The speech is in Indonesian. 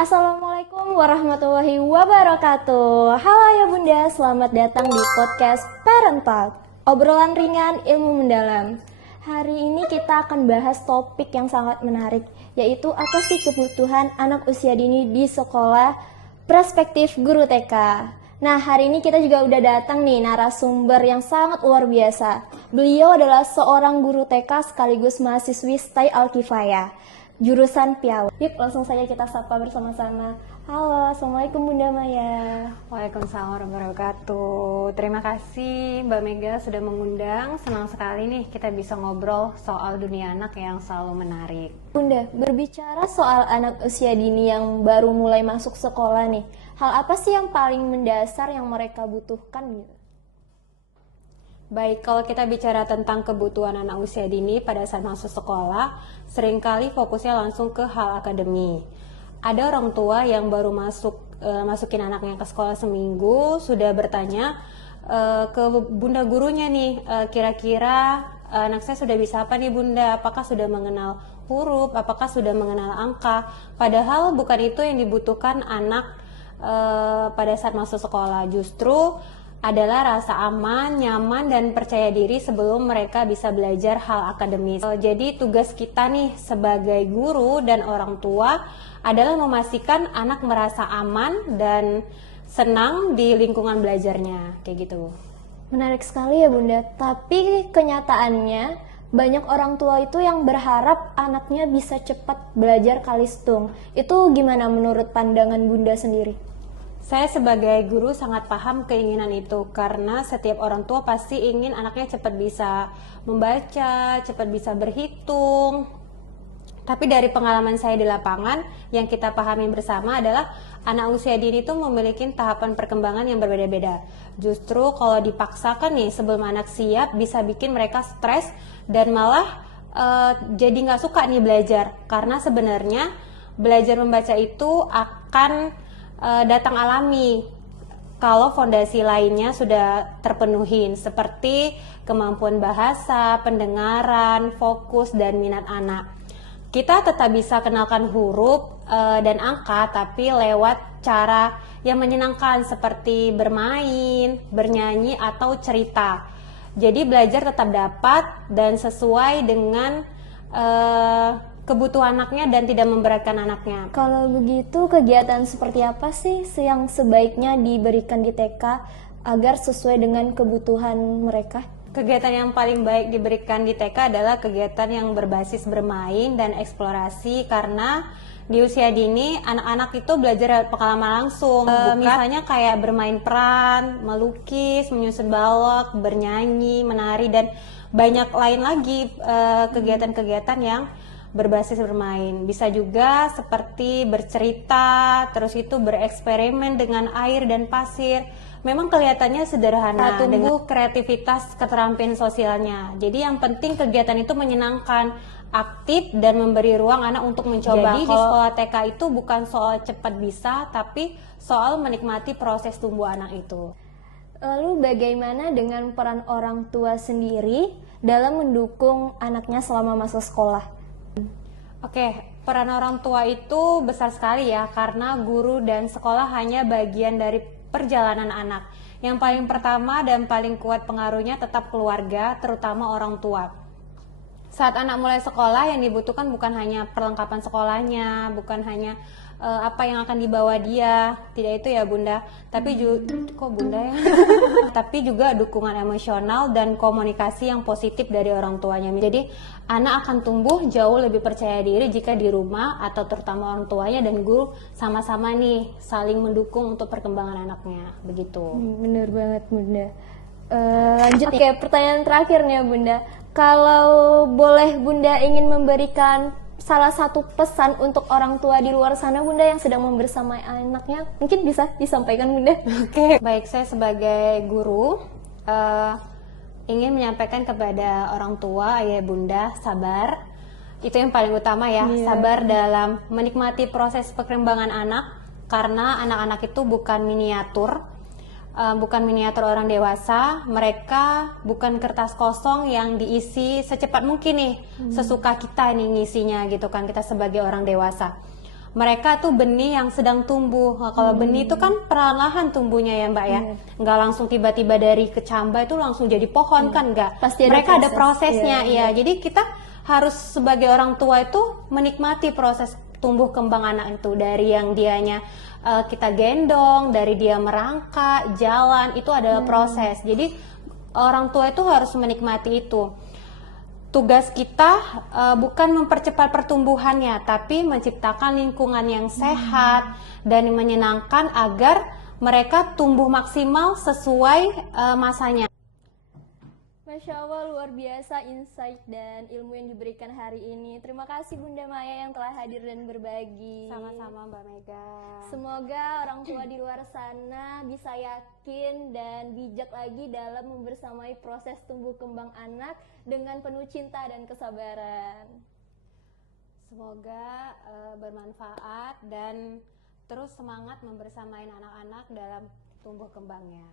Assalamualaikum warahmatullahi wabarakatuh. Halo ya Bunda, selamat datang di podcast Parent Talk, obrolan ringan ilmu mendalam. Hari ini kita akan bahas topik yang sangat menarik, yaitu apa sih kebutuhan anak usia dini di sekolah, perspektif guru TK. Nah, hari ini kita juga udah datang nih narasumber yang sangat luar biasa. Beliau adalah seorang guru TK sekaligus mahasiswi STAI Al-Kifayah, jurusan Piawai. Yuk langsung saja kita sapa bersama-sama. Halo, Assalamualaikum Bunda Maya. Waalaikumsalam warahmatullahi wabarakatuh. Terima kasih Mbak Mega sudah mengundang. Senang sekali nih kita bisa ngobrol soal dunia anak yang selalu menarik. Bunda, berbicara soal anak usia dini yang baru mulai masuk sekolah nih, hal apa sih yang paling mendasar yang mereka butuhkan gitu? Baik, kalau kita bicara tentang kebutuhan anak usia dini pada saat masuk sekolah, seringkali fokusnya langsung ke hal akademi. Ada orang tua yang baru masukin anaknya ke sekolah seminggu, sudah bertanya ke bunda gurunya nih, kira-kira anak saya sudah bisa apa nih bunda? Apakah sudah mengenal huruf? Apakah sudah mengenal angka? Padahal bukan itu yang dibutuhkan anak pada saat masuk sekolah. Justru adalah rasa aman, nyaman, dan percaya diri sebelum mereka bisa belajar hal akademis. Jadi tugas kita nih sebagai guru dan orang tua adalah memastikan anak merasa aman dan senang di lingkungan belajarnya, kayak gitu. Menarik sekali ya Bunda, tapi kenyataannya banyak orang tua itu yang berharap anaknya bisa cepat belajar kalistung. Itu gimana menurut pandangan Bunda sendiri? Saya sebagai guru sangat paham keinginan itu karena setiap orang tua pasti ingin anaknya cepat bisa membaca, cepat bisa berhitung. Tapi dari pengalaman saya di lapangan, yang kita pahami bersama adalah anak usia dini itu memiliki tahapan perkembangan yang berbeda-beda. Justru kalau dipaksakan nih sebelum anak siap bisa bikin mereka stres dan malah jadi nggak suka nih belajar. Karena sebenarnya belajar membaca itu akan datang alami kalau fondasi lainnya sudah terpenuhi seperti kemampuan bahasa, pendengaran, fokus, dan minat anak. Kita tetap bisa kenalkan huruf dan angka tapi lewat cara yang menyenangkan seperti bermain, bernyanyi, atau cerita. Jadi belajar tetap dapat dan sesuai dengan kebutuhan anaknya dan tidak memberatkan anaknya. Kalau begitu, kegiatan seperti apa sih yang sebaiknya diberikan di TK agar sesuai dengan kebutuhan mereka? Kegiatan yang paling baik diberikan di TK adalah kegiatan yang berbasis bermain dan eksplorasi karena di usia dini anak-anak itu belajar pengalaman langsung. Misalnya kayak bermain peran, melukis, menyusun balok, bernyanyi, menari, dan banyak lain lagi kegiatan-kegiatan yang berbasis bermain. Bisa juga seperti bercerita, terus itu bereksperimen dengan air dan pasir. Memang kelihatannya sederhana, dengan kreativitas, keterampilan sosialnya. Jadi yang penting kegiatan itu menyenangkan, aktif, dan memberi ruang anak untuk mencoba. Jadi di sekolah TK itu bukan soal cepat bisa, tapi soal menikmati proses tumbuh anak itu. Lalu bagaimana dengan peran orang tua sendiri dalam mendukung anaknya selama masa sekolah? Oke, peran orang tua itu besar sekali ya, karena guru dan sekolah hanya bagian dari perjalanan anak. Yang paling pertama dan paling kuat pengaruhnya tetap keluarga, terutama orang tua. Saat anak mulai sekolah, yang dibutuhkan bukan hanya perlengkapan sekolahnya, bukan hanya apa yang akan dibawa dia, tidak itu ya bunda, tapi kok bunda ya tapi juga dukungan emosional dan komunikasi yang positif dari orang tuanya. Jadi anak akan tumbuh jauh lebih percaya diri jika di rumah atau terutama orang tuanya dan guru sama-sama nih saling mendukung untuk perkembangan anaknya, begitu. Bener banget bunda. Lanjut ya, pertanyaan terakhir nih ya bunda, kalau boleh bunda ingin memberikan salah satu pesan untuk orang tua di luar sana bunda yang sedang membersamai anaknya, mungkin bisa disampaikan bunda? Oke, baik, saya sebagai guru ingin menyampaikan kepada orang tua, ayah bunda, sabar. Itu yang paling utama ya, sabar dalam menikmati proses perkembangan anak, karena anak-anak itu bukan miniatur. Bukan miniatur orang dewasa, mereka bukan kertas kosong yang diisi secepat mungkin nih, sesuka kita nih ngisinya gitu kan, kita sebagai orang dewasa. mereka tuh benih yang sedang tumbuh. Nah, kalau benih itu kan perlahan-lahan tumbuhnya ya Mbak ya, nggak langsung tiba-tiba dari kecambah itu langsung jadi pohon kan, nggak. Pasti ada Mereka ada proses. prosesnya, ya. Jadi kita harus sebagai orang tua itu menikmati proses tumbuh kembang anak itu, dari yang dianya kita gendong, dari dia merangkak, jalan, itu adalah proses. Jadi orang tua itu harus menikmati itu. Tugas kita bukan mempercepat pertumbuhannya, tapi menciptakan lingkungan yang sehat dan menyenangkan agar mereka tumbuh maksimal sesuai masanya. Masya Allah, luar biasa insight dan ilmu yang diberikan hari ini. Terima kasih Bunda Maya yang telah hadir dan berbagi. Sama-sama Mbak Mega. Semoga orang tua di luar sana bisa yakin dan bijak lagi dalam membersamai proses tumbuh kembang anak dengan penuh cinta dan kesabaran. Semoga bermanfaat dan terus semangat membersamai anak-anak dalam tumbuh kembangnya.